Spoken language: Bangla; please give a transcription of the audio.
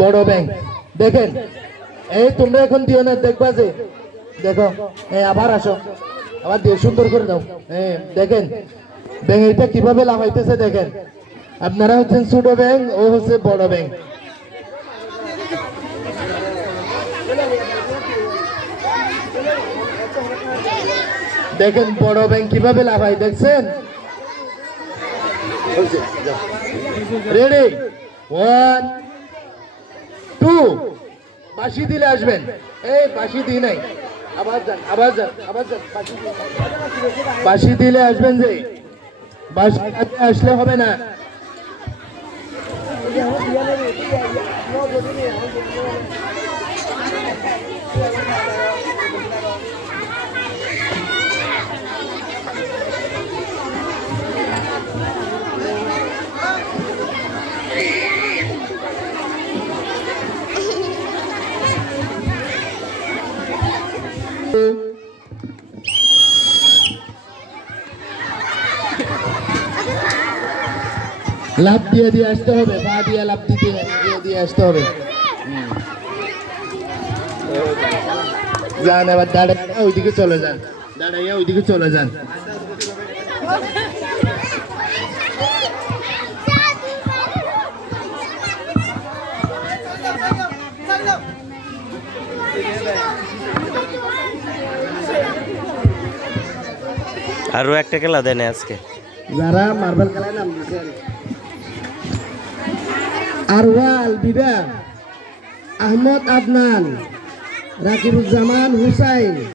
বড় ব্যাংক দেখেন এই তোমরা এখন দিও না দেখবা যে দেখো এই আবার আসো। আবার দিয়ে সুন্দর করে দাও। হ্যাঁ দেখেন ব্যাংক এটা কীভাবে লাগাইতেছে দেখেন। আপনারা হচ্ছেন ছোট ব্যাংক ও হচ্ছে বড় ব্যাংক দেখেন বড় ব্যাংক কীভাবে লাগাই দেখছেন? রেডি ওয়ান বাসি দিলে আসবেন। এই বাসি দিই নাই। আবার যান, আবার আবার। বাসি দিলে আসবেন যে। বাসি আসলে হবে না। লাভ দিয়ে দিয়ে আসতে হবে, পা দিয়ে লাভ দিতে দিয়ে দিয়ে আসতে হবে। যান, এবার দাঁড়াইয়া ওইদিকে চলে যান, দাঁড়াইয়া ওইদিকে চলে যান। আরও একটা খেলা দেয় না আজকে। যারা মার্বেল খেলায় নাম দিয়েছেন আরওয়াল বিদা আহমদ আদনান, রাকিবুজ্জামান হুসাইন।